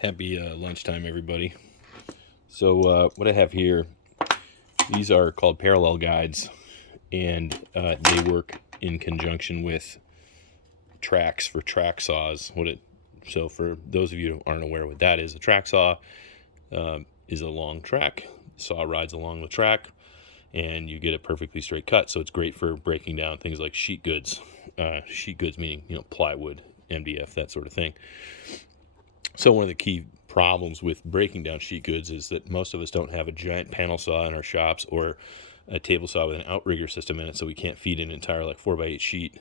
Happy lunchtime, everybody. So what I have here, these are called parallel guides, and they work in conjunction with tracks for track saws. So for those of you who aren't aware what that is, a track saw is a long track. Saw rides along the track, and you get a perfectly straight cut. So it's great for breaking down things like sheet goods. Sheet goods meaning plywood, MDF, that sort of thing. So one of the key problems with breaking down sheet goods is that most of us don't have a giant panel saw in our shops or a table saw with an outrigger system in it, so we can't feed an entire 4x8 sheet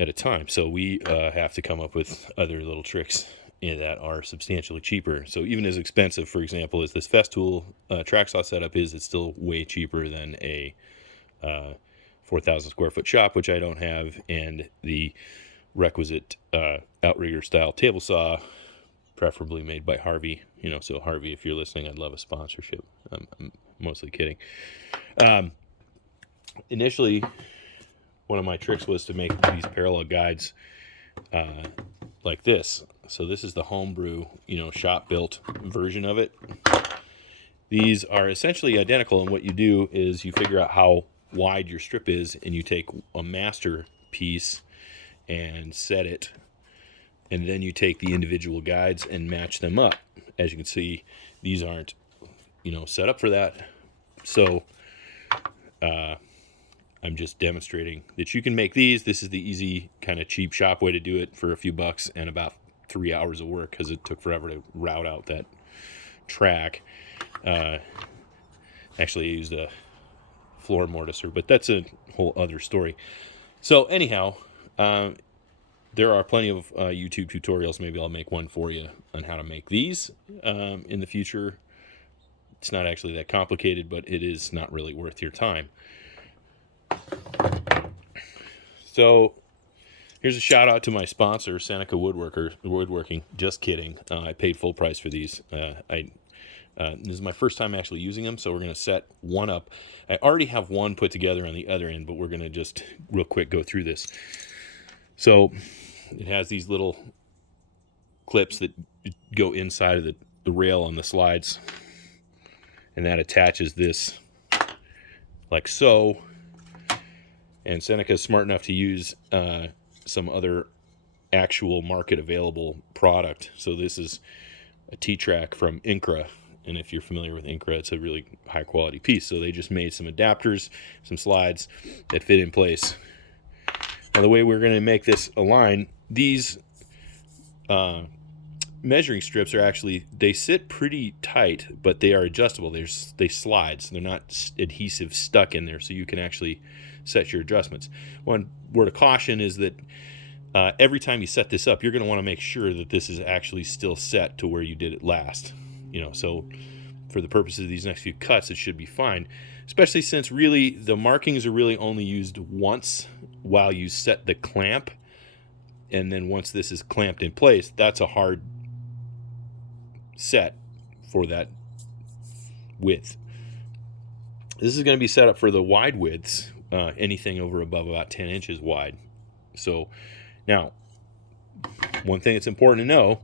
at a time. So we have to come up with other little tricks that are substantially cheaper. So even as expensive, for example, as this Festool track saw setup is, it's still way cheaper than a 4,000 square foot shop, which I don't have, and the requisite outrigger style table saw, preferably made by Harvey. So Harvey, if you're listening, I'd love a sponsorship. I'm mostly kidding. Initially, one of my tricks was to make these parallel guides like this. So this is the homebrew, shop built version of it. These are essentially identical, and what you do is you figure out how wide your strip is, and you take a master piece and set it, and then you take the individual guides and match them up. As you can see, these aren't set up for that, so I'm just demonstrating that you can make these. This is the easy kind of cheap shop way to do it for a few bucks and about 3 hours of work, because it took forever to route out that track. Actually I used a floor mortiser, but that's a whole other story. So anyhow, there are plenty of YouTube tutorials. Maybe I'll make one for you on how to make these in the future. It's not actually that complicated, but it is not really worth your time. So here's a shout out to my sponsor, Seneca Woodworking. Just kidding. I paid full price for these. This is my first time actually using them, so we're going to set one up. I already have one put together on the other end, but we're going to just real quick go through this. So it has these little clips that go inside of the rail on the slides, and that attaches this like so. And Seneca is smart enough to use some other actual market available product. So this is a T-track from Incra, and if you're familiar with Incra, it's a really high quality piece. So they just made some adapters, some slides that fit in place. Now the way we're going to make this align, these measuring strips are actually, they sit pretty tight, but they are adjustable. They slide, so they're not adhesive stuck in there, so you can actually set your adjustments. One word of caution is that every time you set this up, you're going to want to make sure that this is actually still set to where you did it last. So for the purposes of these next few cuts, it should be fine, especially since really the markings are really only used once while you set the clamp, and then once this is clamped in place, that's a hard set for that width. This is going to be set up for the wide widths, anything above about 10 inches wide. So now, one thing that's important to know,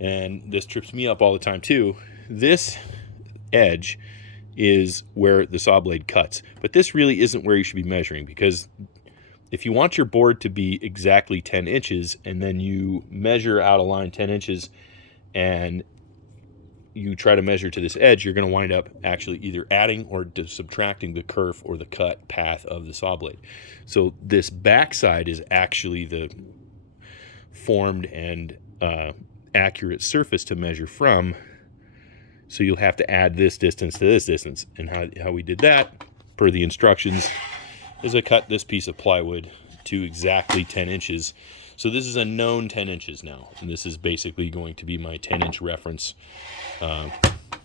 and this trips me up all the time too, this edge is where the saw blade cuts, but this really isn't where you should be measuring, because if you want your board to be exactly 10 inches and then you measure out a line 10 inches and you try to measure to this edge, you're going to wind up actually either adding or subtracting the kerf or the cut path of the saw blade. So this backside is actually the formed and accurate surface to measure from. So you'll have to add this distance to this distance. And how we did that, per the instructions, is I cut this piece of plywood to exactly 10 inches. So this is a known 10 inches now, and this is basically going to be my 10-inch reference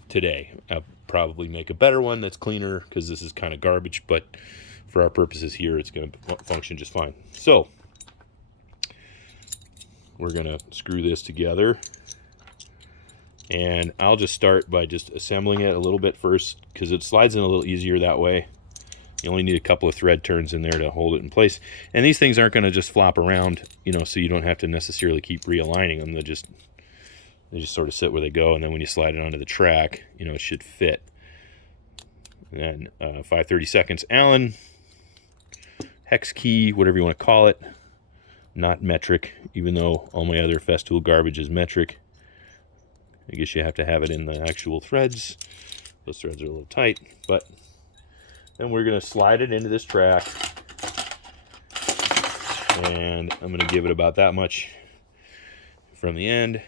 today. I'll probably make a better one that's cleaner, because this is kind of garbage, but for our purposes here, it's going to function just fine. So we're going to screw this together, and I'll just start by just assembling it a little bit first, because it slides in a little easier that way. You only need a couple of thread turns in there to hold it in place. And these things aren't going to just flop around, so you don't have to necessarily keep realigning them. They'll just They just sort of sit where they go, and then when you slide it onto the track, it should fit. And then 5/32 Allen, hex key, whatever you want to call it, not metric, even though all my other Festool garbage is metric. I guess you have to have it in the actual threads. Those threads are a little tight, but then we're going to slide it into this track, and I'm going to give it about that much from the end.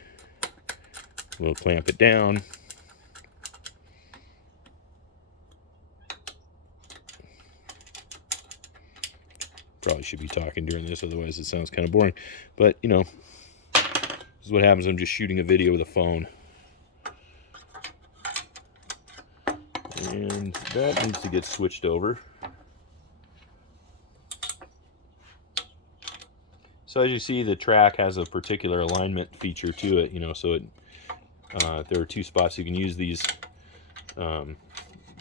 We'll clamp it down. Probably should be talking during this, otherwise it sounds kind of boring. But, this is what happens when I'm just shooting a video with a phone. And that needs to get switched over. So as you see, the track has a particular alignment feature to it, so it there are two spots you can use these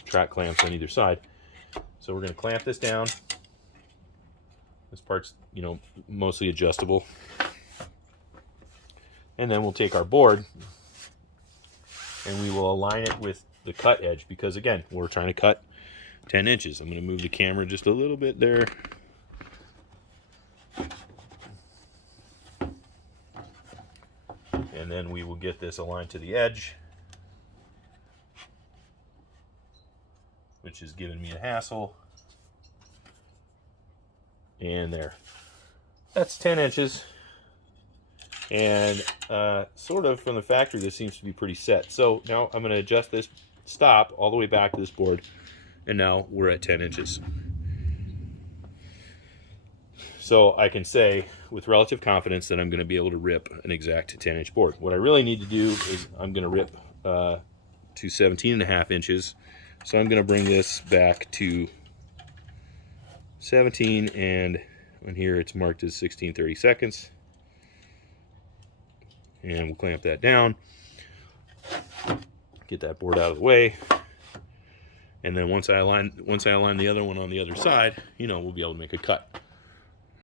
track clamps on either side. So we're going to clamp this down. This part's, mostly adjustable. And then we'll take our board and we will align it with the cut edge, because again, we're trying to cut 10 inches. I'm going to move the camera just a little bit there. And then we will get this aligned to the edge, which is giving me a hassle. And there. That's 10 inches. And sort of from the factory, this seems to be pretty set. So now I'm going to adjust this stop all the way back to this board. And now we're at 10 inches. So I can say with relative confidence that I'm going to be able to rip an exact 10-inch board. What I really need to do is I'm going to rip to 17.5 inches. So I'm going to bring this back to 17, and on here it's marked as 16/32. And we'll clamp that down. Get that board out of the way. And then once I align the other one on the other side, we'll be able to make a cut.